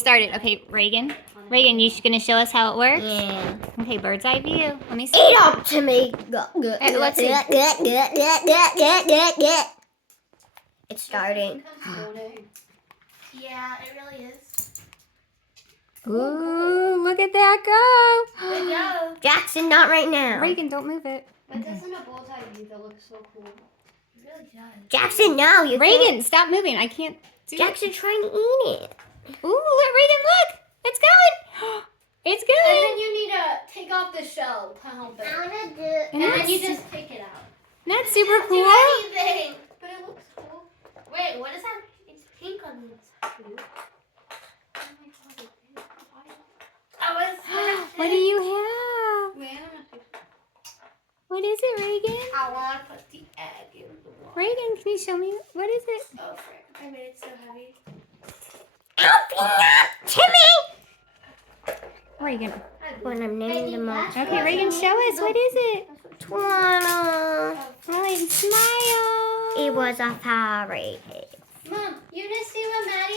started. Okay, Reagan. Reagan, you gonna show us how it works? Yeah. Okay, bird's eye view. Let me see. Eat up to me. Let's see. It's starting. Yeah, it really is. Ooh, look at that go. Good job. Jackson, not right now. Reagan, don't move it. But doesn't a bullseye view that looks so cool? It really does. Jackson, no. You Reagan, can't. stop moving. I can't do Jackson's trying to eat it. it. Ooh, Reagan, look. It's going. It's And then going. you need to take off the shell to help it. want to do And then you just take it out. That's super Do cool. anything. But it looks cool. Wait, what is that? It's pink on this. What do you have? What is it, Reagan? I want to put the egg in the water. Reagan, can you show me? What is it? Oh, frick. I made it so heavy. Open up to me. Reagan. When I'm naming them all. Okay, Reagan, show us. What is it? Twana. Reagan, smile. It was a fairy. Mom, you just see what Maddie